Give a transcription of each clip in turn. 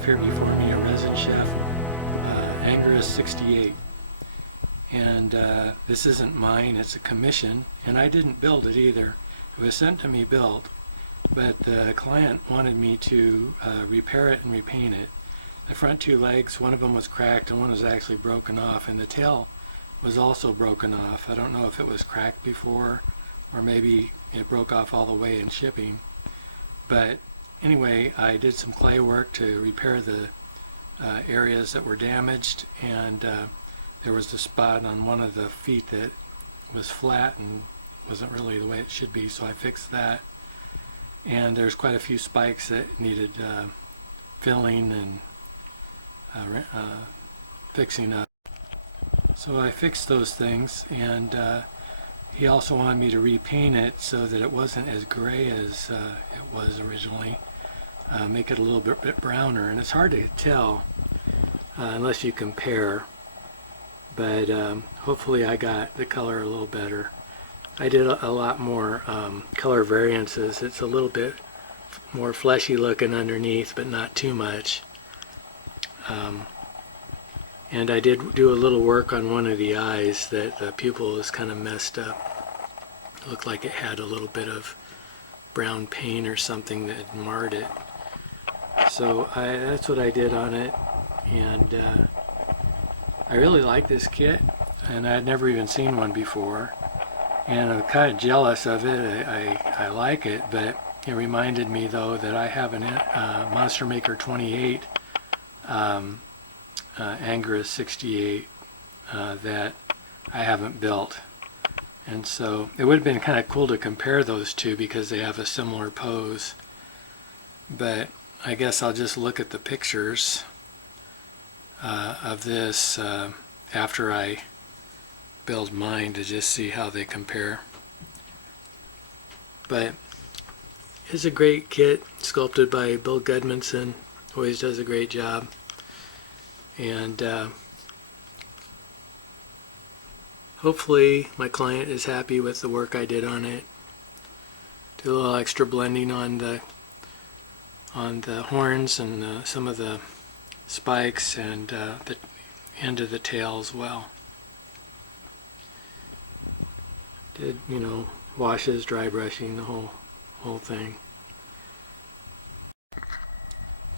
have here before me a Resin Chef Anguirus 68. And this isn't mine, it's a commission, and I didn't build it either. It was sent to me built, but the client wanted me to repair it and repaint it. The front two legs, one of them was cracked and one was actually broken off, and the tail was also broken off. I don't know if it was cracked before or maybe it broke off all the way in shipping. But anyway, I did some clay work to repair the areas that were damaged, and there was a spot on one of the feet that was flat and wasn't really the way it should be, so I fixed that. And there's quite a few spikes that needed filling and fixing up. So I fixed those things, and he also wanted me to repaint it so that it wasn't as gray as it was originally. Make it a little bit browner, and it's hard to tell unless you compare, but hopefully I got the color a little better. I did a lot more color variances. It's a little bit more fleshy looking underneath, but not too much. And I did do a little work on one of the eyes. That the pupil is kind of messed up. It looked like it had a little bit of brown paint or something that had marred it. So that's what I did on it, and I really like this kit, and I had never even seen one before, and I'm kind of jealous of it. I like it, but it reminded me though that I have an Monster Maker 28 Anguirus 68 that I haven't built, and so it would have been kind of cool to compare those two because they have a similar pose. But I guess I'll just look at the pictures of this after I build mine to just see how they compare. But it's a great kit, sculpted by Bill Gudmundson. Always does a great job. And hopefully my client is happy with the work I did on it. Do a little extra blending on the horns and some of the spikes and the end of the tail as well. Did, washes, dry brushing, the whole thing.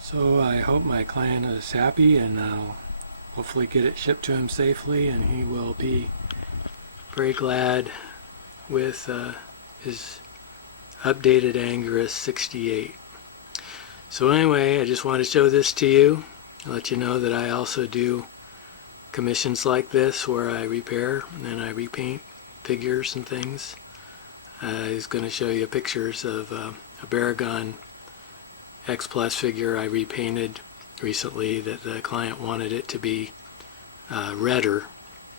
So I hope my client is happy, and I'll hopefully get it shipped to him safely, and he will be very glad with his updated Anguirus 68. So anyway, I just want to show this to you, let you know that I also do commissions like this where I repair and then I repaint figures and things. He's going to show you pictures of a Baragon X Plus figure I repainted recently that the client wanted it to be redder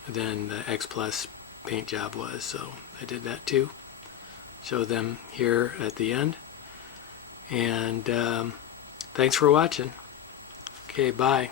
than the X Plus paint job was, so I did that too. Show them here at the end. And thanks for watching. Okay, bye.